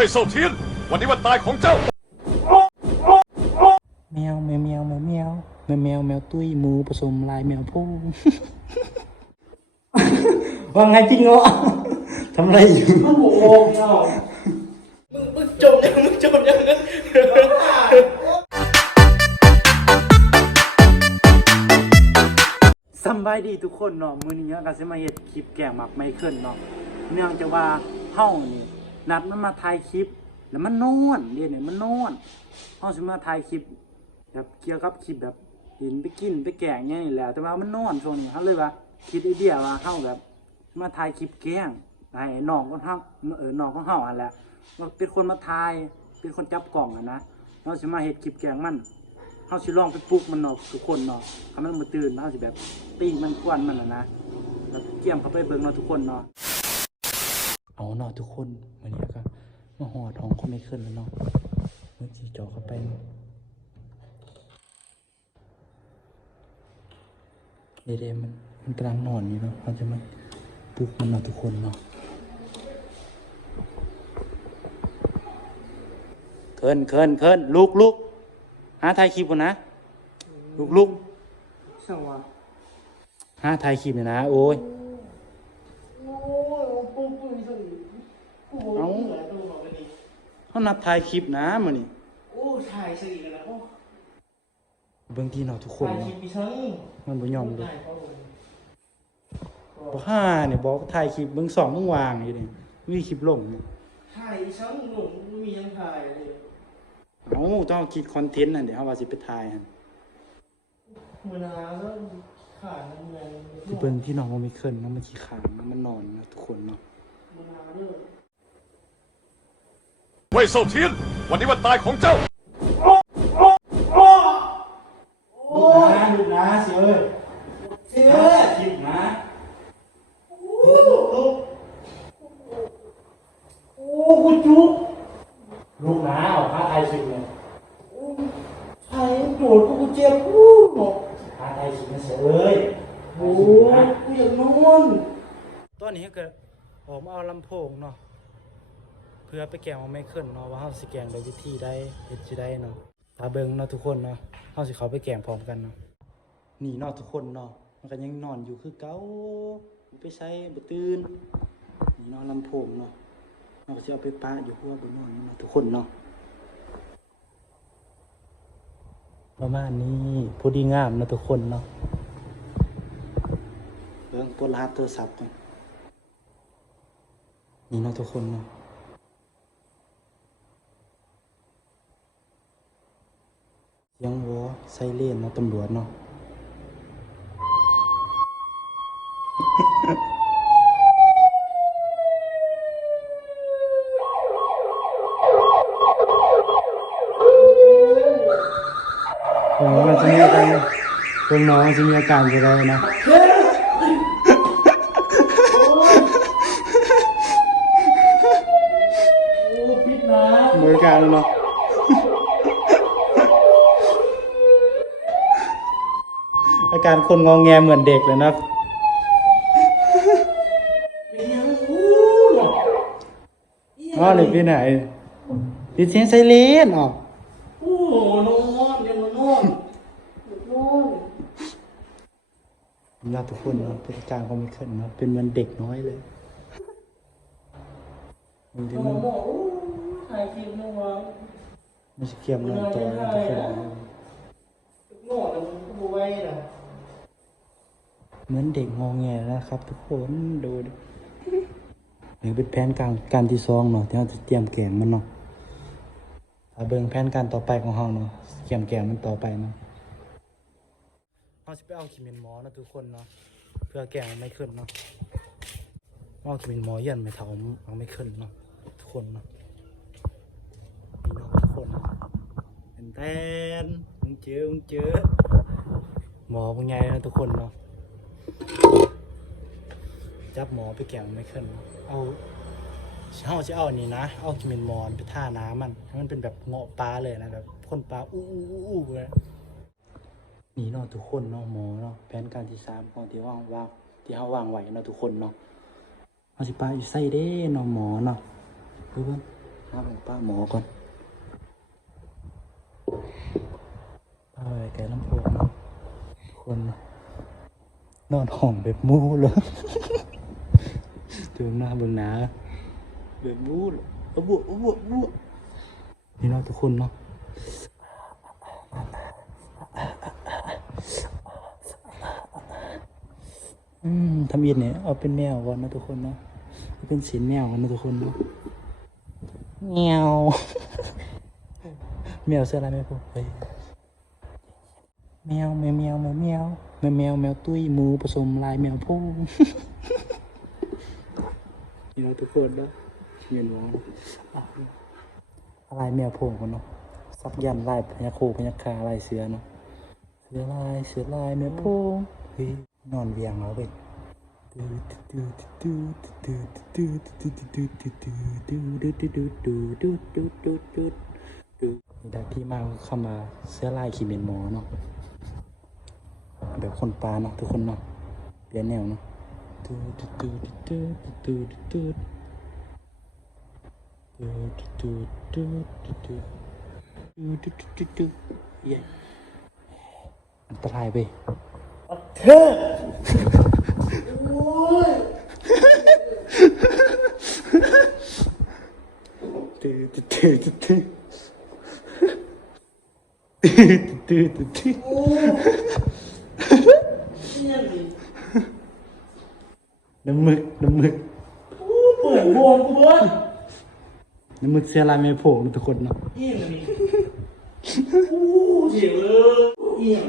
ไอ้เซาเทียน วันนี้วันตายของเจ้า แมวแมวแมวแมวแมวแมวแมวแมวตุ้ยหมูผสมลายแมวผู้ว่าไงจริงเหรอทำอะไรอยู่โอ้โหเนามึงมึงจมยังมึงจมยังนะสำบายดีทุกคนเนาะมื้อนี้ก็สิมาเฮ็ดคลิปแกงหมักไม่เคิลเนาะเนื่องจากว่าเฮานี่ นัดมันมาถ่ายคลิป แล้วมันนอนเดี๋ยวนี้มันนอนเฮาสิมาถ่ายคลิปแบบเกี่ยวกับคลิปแบบกินไปกินไปแกงเนี่ยนี่แหละแต่ว่ามันนอนช่วงนี้เฮาเลยว่าคิดไอเดียว่าเฮาแบบ มาถ่ายคลิปแกงให้น้องของเฮาเออน้องของเฮาอันแหละว่าเป็นคนมาถ่ายเป็นคนจับกล่องอะนะเราสิมาเฮ็ดคลิปแกงมันเฮาสิลองไปปลุกมันเนาะทุกคนเนาะถ้ามันตื่นเฮาสิแบบปิ้งมันควนมันน่ะนะแล้วเกี่ยมเขาไปเบิ่งเนาะทุกคนเนาะ เอาเนาะทุกคนมื้อนี้ก็มาหอดของคนไม่ขึ้นแล้วเนาะมื้อสิเจาะเข้าไปเดๆมันมันกำลังนอนอยู่เนาะเราจะมาปลุกมันเนาะทุกคนเนาะเคินเคินเคินลุกลุกหาถ่ายคลิปก่อนนะลุกลุกช่างวะหาถ่ายคลิปเนี่ยนะ โอ้ย โอ้ย ปุ้งปุ้งสิกูบอกเหนื่อยตัวบอกกันดิเขานัดถ่ายคลิปนะมื้อนี้โอ้ถ่ายสิกันนะโอ้เบิ่งที่เนาะทุกคนถ่ายคลิเนาะปดิฉันมันบ่ยอมเด้ถ่ายเขาเลยบ่ห้าเนี่ยบอกถ่ายคลิปเบิ่งสองมึงวางอยู่นี่มีคลิปลงนี่ถ่ายดิฉันหนุ่มไม่มียังถ่ายเลยเอ้าต้องคิดคอนเทนต์น่ะเดี๋ยวเอาว่าสิไปถ่ายหั่นมือนาแล้ว ขาดเงินสิเบิ่งที่น้องมันมีเคินเนาะมันขี้ขางเนาะมันนอนเนาะทุกคนเนาะมือนาด้วยเว่ยเซาเทียน วันนี้วันตายของเจ้าลูกนะลูกนะเสียเอ้ยเสียคลิปนะโอ้กูจุ๊บลูกนะเอาค่าถ่ายคลิปเนี่ยถ่ายโดดกูเจ็บกูบอก ค่าถ่ายคลิปนะเสียเอ้ยโอ้ยกูอยากนอนตอนนี้ก็ออกมาเอาลำโพงเนาะเพื่อไปแกงเอาไม่ขึ้นเนาะว่าเฮาสิแกงโดยวิธีใดเฮ็ดสิได้เนาะถ้าเบิ่งเนาะทุกคนเนาะเฮาสิเข้าไปแกงพร้อมกันเนาะนี่เนาะทุกคนเนาะมันก็ยังนอนอยู่คือเก่าบ่ไปใช้บ่ตื่นนี่เนาะลำโพงเนาะเราก็สิเอาไปปะอยู่หัวบ่นอนเนาะทุกคนเนาะ ประมาณนี้พอดีงามเนาะทุกคนเนาะเบิ่งปวดรหัสโทรศัพท์เนาะนี่เนาะทุกคนเนาะเสียังวอไซเรนเนาะตำรวจเนาะ โอ้ มันจะมีอาการเพิ่งน้องมันจะมีอาการจะได้นะโอ้พิษนะเหมือนกันเนาะอาการคนงองแงเหมือนเด็กเลยนะเป็นยังอู้หรออ๋อหรือพี่ไหนดิเซนไซเลนอ๋อโอ้โหนอนยังนอนนอน เราทุกคนเนาะพฤติการเขาไม่ขึ้นเนาะเป็นเหมือนเด็กน้อยเลยมันถึงมันถ่ายคลิปนะวะไม่ใช่เกียมนอนตัวนะทุกคนเนาะนอนแต่มันก็ไว้นะเหมือนเด็กงองแงนะครับ ทุกคนดูดินี่เป็นแผนการการที่ซองเนาะที่เราจะเตรียมแกงมันเนาะถ้าเบิ่งแผนการต่อไปของเราเนาะเตรียมแกงมันต่อไปเนาะ เราจะไปเอาขีมินหมอนะทุกคนเนาะเพื่อแกงมันไม่ขึ้นเนาะเอาขีมินหมอยันไม่เท่ามันไม่ขึ้นเนาะทุกคนเนาะนี่เนาะทุกคนเนาะเป็นแทนมึงเจอมึงเจอหมอเป็นไงนะทุกคนเนาะจับหมอไปแกงไม่ขึ้น เอาเฮาจะเอานนี้นะ เอากิเมนมอนไปท่าน้ำมันให้มันเป็นแบบเงาะปลาเลยนะแบบคนปลาอู้อู้อู้อู้เลย นี่เนาะทุกคนเนาะหมอเนาะแผนการที่สามของที่ว่างวางที่เฮาวางไว้เนาะทุกคนเนาะเอาสิปลาอยู่ไส้เด้เนาะหมอเนาะดูเบิ่งหาไปป้าหมอก่อนป้าไปแกลำโพงเนาะคนเนาะนอนห้องแบบมูเลยถึงหน้าเบิ่งหนาแบบมูเลยอะบอะบวอะบวนี่เนาะทุกคนเนาะ อืมทำยินเนี่ยเอาเป็นแมวก่อนนะทุกคนเนาะเอาเป็นสีแมวกันนะทุกคนเนาะแมวแมวเสื้ออะไรไม่พูดเฮ้ยแมวแมวแมวแมวแมวแมวแมวแมวตุ้ยหมูผสมลายแมวพุ่งนี่เราะทุกคนเนาะเมียนหวานอะลายแมวโพงกันเนาะซับยันลายพญาโคพญาคาลายเสือเนาะเสือลายเสือลายแมวโพงเฮ้ย นอนเวียงเราเป็นนี่ได้ที่มาเข้ามาเสื้อลายขีเมนหมอเนาะเดี๋ยวคนปลาเนาะทุกคนเนาะเปลี่ยนแนวเนาะตูดตูดตูดตูดตูดตูดตูดตูดตูดตูดตูดตูดตูดตูดเย้อันตรายไป เธอโอ้ยตื่นตื่นตื่นตื่นตื่นตื่นตื่นโอ้เนี่ยนี่น้ำมึกน้ำมึกโอ้เปิดบวมกูเบิ้ลน้ำมึกเสียลายไม่โผล่ทุกคนเนาะเอี่ยงนี่โอ้เสียเลยเอี่ยง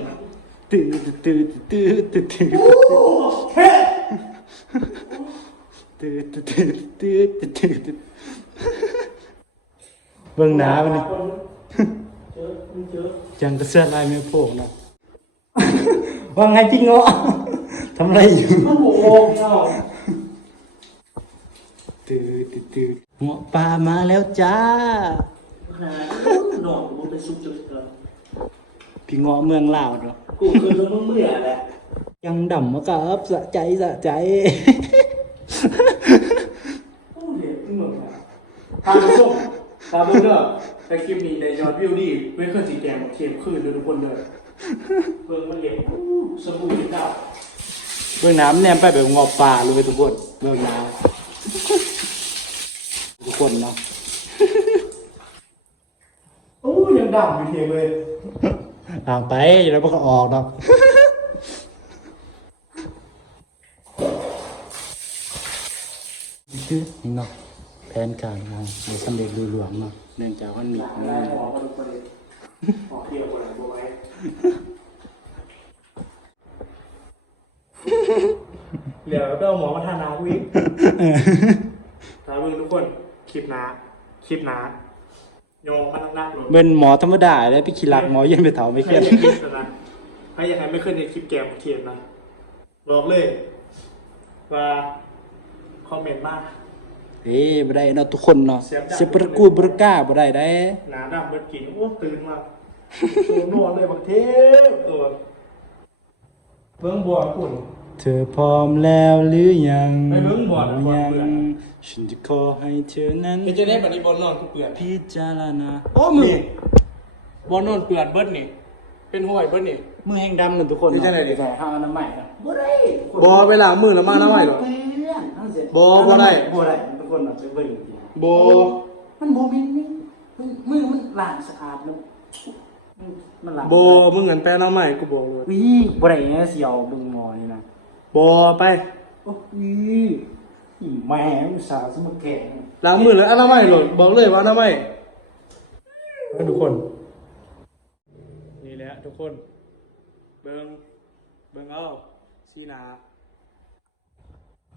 ตื่นตื่นตื่นตื่นตื่นโอ้เฮ้ตื่นตื่นตื่นตื่นตื่นเบิ่งหนามันนี่เจอมึงเจอจังก็เสียลายไม่โผล่นะว่าไงจริงเหรอทำอะไรอยู่มันโง่เนาะตื่นตื่นตื่นหัวปลามาแล้วจ้าหาหนอนกูไปซุกจุดเกินพี่เงาะเมืองลาวเนาะ กูคือแล้วมึงเมื่อแหละยังดำมากับสะใจสะใจโอ้เด็กมึงเหมือนกันทางส้มทางเบอร์เนอร์แต่คลิปนี้ในยอดวิวดีไม่เคยสีแกงเทียมขึ้นเลยทุกคนเลยเบิ่งมันเหล็กสบู่ที่เก่าเบื้องน้ำแนมไปแบบงอป่าเลยทุกคนเบื้องน้ำทุกคนเนาะโอ้ยังดำอยู่เทียมเลย อ่างไปแล้วมันก็ออกเนาะนี่คือนี่เนาะแผนการงานในสำเร็จลุล่วงเนาะเนื่องจากมันมีของได้มันหมอมาดูประเด็นหมอเทียมคนไหนบัวไว้เหลือไปเอาหมอมาทานากูอีกตาเบิ่งทุกคน คลิปนาคลิปนา โยงมันนักๆเลยเป็นหมอธรรมดาเลยพี่ขี้รักหมอเย็นไปเถาไม่ใครเครียดอยากคิดนะใครยังไงไม่เคยในคลิปแกมเทียนนะบอกเลย ว่าคอมเมนต์มาเฮ้ยบ่ได้เนาะทุกคนเนาะเสียบดังเสียประกูบรก้าบ่ได้ได้หนาดำเบิดกินโอ้ตื่นมาโซนวนเลยบักเทพตัวเบิ้งบัวคุณเธอพร้อมแล้วหรือยังไปเบิ่งบ่อนนะบ่อนยังเบื่อ ฉันจะขอให้เธอนั้น เป็นจะได้แบบนี้บอลนอนกูเปื่อนพิจารณาโอ้มึงบอลนอนเปื่อนเบิดนี่ เป็นห้วยเบิดนี่ มือแห่งดำนั่นทุกคนนี่จะไหนดิใส่ห้างอนามัยครับบ่ได้บอเวลามือละมาน้ำไหวหรอเพื่อนเอาเสร็จบ่บ่ได้บ่ได้ทุกคนเอาไปเบิ่งอีกทีโบมันบ่แม่นนี่มือมันล้างสะอาดแล้วมันล้างโบมึงเงินแปลน้ำใหม่กูบอกเลยวิบ่ได้แน่สิเอาเบิ่งหมอนี่นะโบไปโอ้ยอี แม่งสาวสมแก่ล้างมือเลยอนามัยหล่นบอกเลยว่าอนามัยทุกคน นี่แหละทุกคน เบิงเบิงเอาสีหนา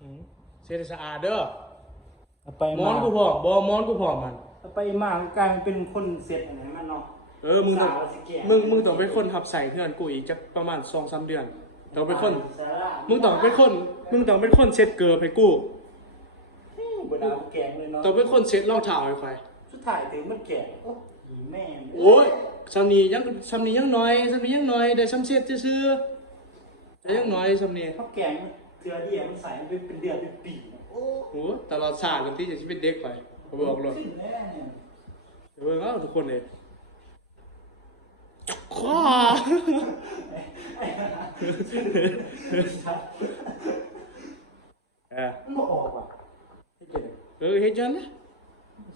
อืมเช็ดให้สะอาดเด้อเอาไปมอนกูพร้อมบอมอนกูพร้อมมันเอาไปมากลายเป็นคนเสร็จอะไรมันเนาะเออมึงต้องสาวสิแก่มึงมึงต้องเป็นคนทับใส่เพื่อนกูอีกจักประมาณสองสามเดือนต้องเป็นคนสาระมึงต้องเป็นคนมึงต้องเป็นคนเซ็ตเกิร์ให้กู บ่ได้เอาแกงเลยเนาะ ต้องเป็นคนเซ็ตรองเท้าให้ใครสุดท้ายถึงมันแก่โอ้อีแม่งโอ้ยสำนียังสำนียังน้อยสำนียังน้อยได้สำเซ็ตซื่อๆแต่ยังน้อยสำนีเขาแกงเกลือเดียวมันใส่มันเป็นเดือนเป็นปีโอ้โอ้ตลอดชาติกันที่จะชีวิตเด็กไปโเขาบอกเลยขึ้นแน่เนี่ยเดี๋ยวเบิ่งเอาทุกคนเลยข้าเออมันบ่ออกว่ะให้ เกิดเออเฮ็ดจังนะ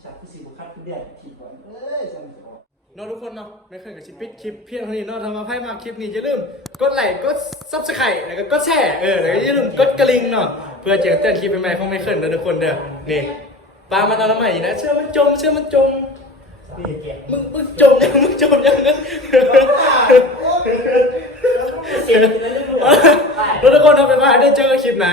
ชักที่สิบ่คัดคือแดดทีก่อนเอ้ยจังสิออกเนาะทุกคนเนาะไม่เคยกับชิปปิดคลิปเพียงเท่านี้เนาะทำมาให้มาคลิปนี้อย่าลืมกดไลค์กดซับสไครต์แล้วก็กดแชร์เออแล้วก็อย่าลืมกดกระลิ่งเนาะเพื่อจะเตือนคลิปใหม่ๆของไม่เคยเด้อทุกคนเด้อนี่ปลามันเอาละใหม่นะเชื่อมันจมเชื่อมันจมนี่แกมึงมึงจมยังมึงจมยังนะเสียงแล้วลูกแล้วทุกคนทำไปมาได้เจอกันคลิปหนา